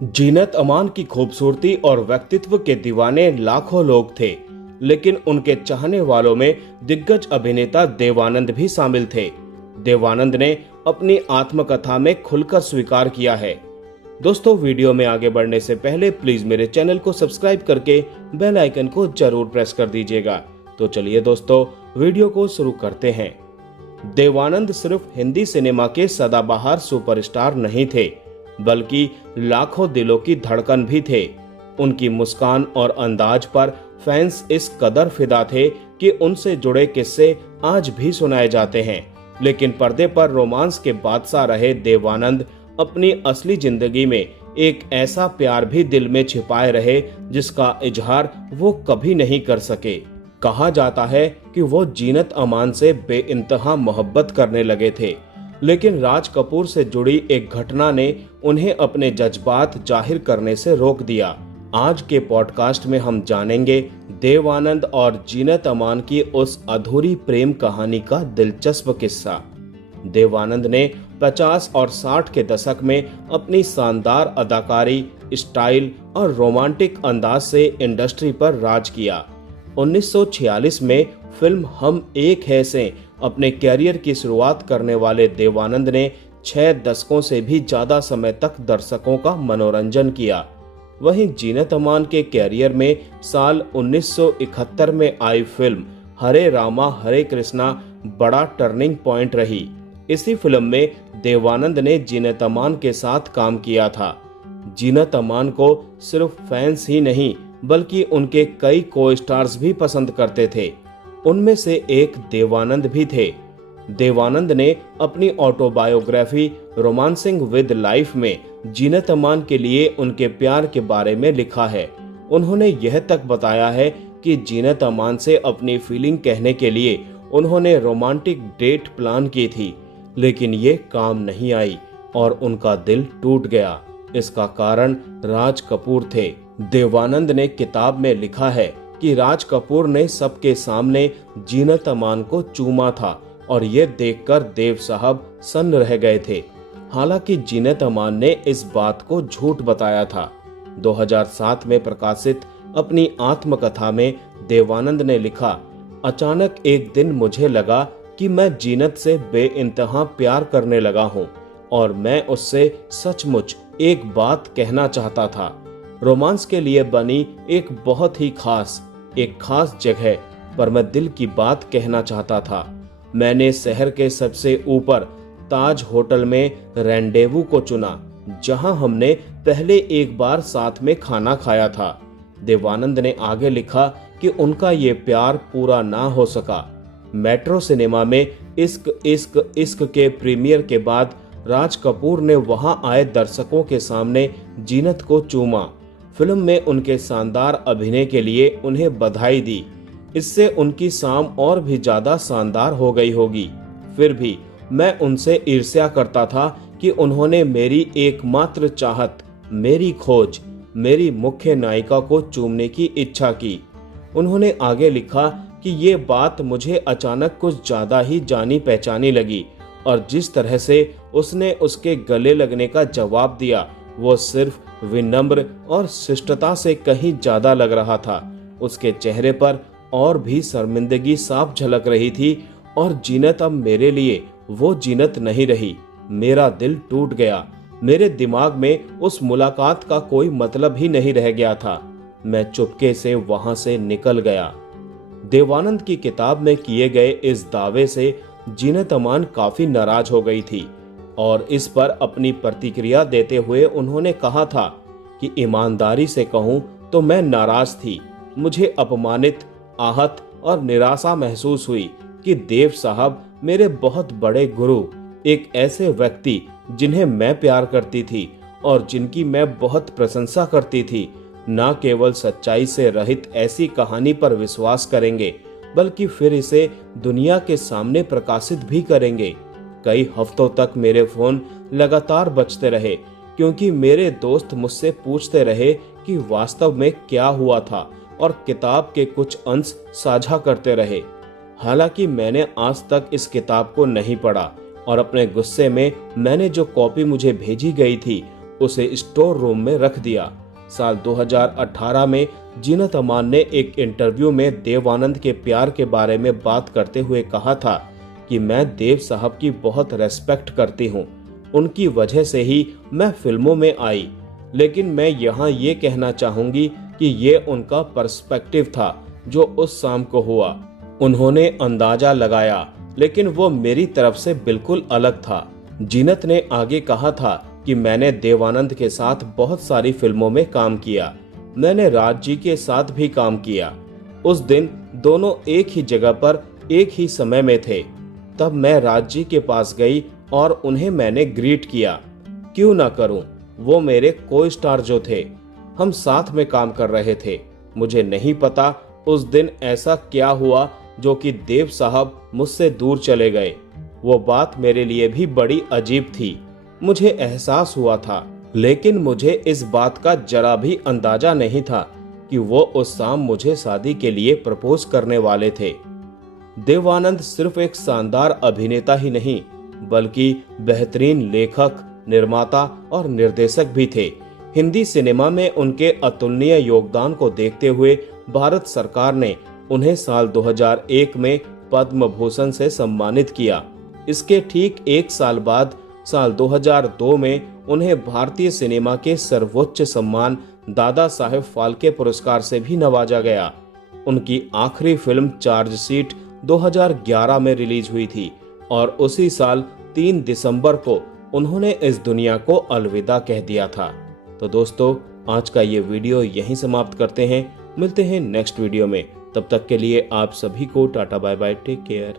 जीनत अमान की खूबसूरती और व्यक्तित्व के दीवाने लाखों लोग थे, लेकिन उनके चाहने वालों में दिग्गज अभिनेता देवानंद भी शामिल थे। देवानंद ने अपनी आत्मकथा में खुलकर स्वीकार किया है। दोस्तों, वीडियो में आगे बढ़ने से पहले प्लीज मेरे चैनल को सब्सक्राइब करके बेल आइकन को जरूर प्रेस कर दीजिएगा। तो चलिए दोस्तों, वीडियो को शुरू करते हैं। देवानंद सिर्फ हिंदी सिनेमा के सदाबहार सुपरस्टार नहीं थे, बल्कि लाखों दिलों की धड़कन भी थे। उनकी मुस्कान और अंदाज पर फैंस इस कदर फिदा थे कि उनसे जुड़े किस्से आज भी सुनाए जाते हैं। लेकिन पर्दे पर रोमांस के बादशाह रहे देवानंद अपनी असली जिंदगी में एक ऐसा प्यार भी दिल में छिपाए रहे जिसका इजहार वो कभी नहीं कर सके। कहा जाता है कि वो जीनत अमान से बेइंतहा मोहब्बत करने लगे थे, लेकिन राज कपूर से जुड़ी एक घटना ने उन्हें अपने जज्बात जाहिर करने से रोक दिया। आज के पॉडकास्ट में हम जानेंगे देवानंद और जीनत अमान की उस अधूरी प्रेम कहानी का दिलचस्प किस्सा। देवानंद ने 50 और 60 के दशक में अपनी शानदार अदाकारी, स्टाइल और रोमांटिक अंदाज से इंडस्ट्री पर राज किया। 1946 में फिल्म हम एक हैं से अपने कैरियर की शुरुआत करने वाले देवानंद ने 6 दशकों से भी ज्यादा समय तक दर्शकों का मनोरंजन किया। वहीं जीनत अमान के कैरियर में साल 1971 में आई फिल्म हरे रामा हरे कृष्णा बड़ा टर्निंग पॉइंट रही। इसी फिल्म में देवानंद ने जीनत अमान के साथ काम किया था। जीनत अमान को सिर्फ फैंस ही नहीं बल्कि उनके कई को स्टार्स भी पसंद करते थे। उनमें से एक देवानंद भी थे। देवानंद ने अपनी ऑटोबायोग्राफी रोमांसिंग विद लाइफ में जीनत अमान के लिए उनके प्यार के बारे में लिखा है। उन्होंने यह तक बताया है कि जीनत अमान से अपनी फीलिंग कहने के लिए उन्होंने रोमांटिक डेट प्लान की थी, लेकिन ये काम नहीं आई और उनका दिल टूट गया। इसका कारण राज कपूर थे। देवानंद ने किताब में लिखा है कि राज कपूर ने सबके सामने जीनत अमान को चूमा था और ये देखकर देव साहब सन्न रह गए थे। हालांकि जीनत अमान ने इस बात को झूठ बताया था। 2007 में प्रकाशित अपनी आत्मकथा में देवानंद ने लिखा, अचानक एक दिन मुझे लगा कि मैं जीनत से बेइंतहा प्यार करने लगा हूँ और मैं उससे सचमुच एक बात कहना चाहता था। रोमांस के लिए बनी एक बहुत ही खास जगह पर मैं दिल की बात कहना चाहता था। मैंने शहर के सबसे ऊपर ताज होटल में रेंडेवू को चुना, जहां हमने पहले एक बार साथ में खाना खाया था। देवानंद ने आगे लिखा कि उनका ये प्यार पूरा ना हो सका। मेट्रो सिनेमा में इश्क इश्क इश्क के प्रीमियर के बाद राज कपूर ने वहां आए दर्शकों के सामने जीनत को चूमा। फिल्म में उनके शानदार अभिनय के लिए उन्हें बधाई दी। इससे उनकी शाम और भी ज्यादा शानदार हो गई होगी। फिर भी मैं उनसे ईर्ष्या करता था कि उन्होंने मेरी एकमात्र चाहत, मेरी खोज, मेरी मुख्य नायिका को चूमने की इच्छा की। उन्होंने आगे लिखा कि ये बात मुझे अचानक कुछ ज्यादा ही जानी पहचानी लगी और जिस तरह से उसने उसके गले लगने का जवाब दिया वो सिर्फ विनम्र और शिष्टता से कहीं ज्यादा लग रहा था। उसके चेहरे पर और भी शर्मिंदगी साफ झलक रही थी और जीनत अब मेरे लिए वो जीनत नहीं रही। मेरा दिल टूट गया। मेरे दिमाग में उस मुलाकात का कोई मतलब ही नहीं रह गया था। मैं चुपके से वहां से निकल गया। देवानंद की किताब में किए गए इस दावे से जीनत अमान काफी नाराज हो गई थी और इस पर अपनी प्रतिक्रिया देते हुए उन्होंने कहा था कि ईमानदारी से कहूं तो मैं नाराज थी। मुझे अपमानित, आहत और निराशा महसूस हुई कि देव साहब, मेरे बहुत बड़े गुरु, एक ऐसे व्यक्ति जिन्हें मैं प्यार करती थी और जिनकी मैं बहुत प्रशंसा करती थी, न केवल सच्चाई से रहित ऐसी कहानी पर विश्वास करेंगे बल्कि फिर इसे दुनिया के सामने प्रकाशित भी करेंगे। कई हफ्तों तक मेरे फोन लगातार बजते रहे क्योंकि मेरे दोस्त मुझसे पूछते रहे कि वास्तव में क्या हुआ था और किताब के कुछ अंश साझा करते रहे। हालांकि मैंने आज तक इस किताब को नहीं पढ़ा और अपने गुस्से में मैंने जो कॉपी मुझे भेजी गई थी उसे स्टोर रूम में रख दिया। साल 2018 में जीनत अमान ने एक इंटरव्यू में देव आनंद के प्यार के बारे में बात करते हुए कहा था कि मैं देव साहब की बहुत रेस्पेक्ट करती हूँ, उनकी वजह से ही मैं फिल्मों में आई। लेकिन मैं यहाँ ये कहना चाहूंगी कि ये उनका पर्सपेक्टिव था जो उस शाम को हुआ। उन्होंने अंदाजा लगाया, लेकिन वो मेरी तरफ से बिल्कुल अलग था। जीनत ने आगे कहा था कि मैंने देवानंद के साथ बहुत सारी फिल्मों में काम किया, मैंने राज जी के साथ भी काम किया। उस दिन दोनों एक ही जगह पर एक ही समय में थे। तब मैं राज जी के पास गई और उन्हें मैंने ग्रीट किया। क्यों ना करूं, वो मेरे को स्टार जो थे, हम साथ में काम कर रहे थे। मुझे नहीं पता उस दिन ऐसा क्या हुआ जो कि देव साहब मुझसे दूर चले गए। वो बात मेरे लिए भी बड़ी अजीब थी। मुझे एहसास हुआ था, लेकिन मुझे इस बात का जरा भी अंदाजा नहीं था कि वो उस शाम मुझे शादी के लिए प्रपोज करने वाले थे। देव आनंद सिर्फ एक शानदार अभिनेता ही नहीं, बल्कि बेहतरीन लेखक, निर्माता और निर्देशक भी थे। हिंदी सिनेमा में उनके अतुलनीय योगदान को देखते हुए भारत सरकार ने उन्हें साल 2001 में पद्म भूषण से सम्मानित किया। इसके ठीक एक साल बाद साल 2002 में उन्हें भारतीय सिनेमा के सर्वोच्च सम्मान दादा साहेब फाल्के पुरस्कार से भी नवाजा गया। उनकी आखिरी फिल्म चार्जशीट 2011 में रिलीज हुई थी और उसी साल 3 दिसंबर को उन्होंने इस दुनिया को अलविदा कह दिया था। तो दोस्तों, आज का ये वीडियो यहीं समाप्त करते हैं। मिलते हैं नेक्स्ट वीडियो में। तब तक के लिए आप सभी को tata bye bye, take care.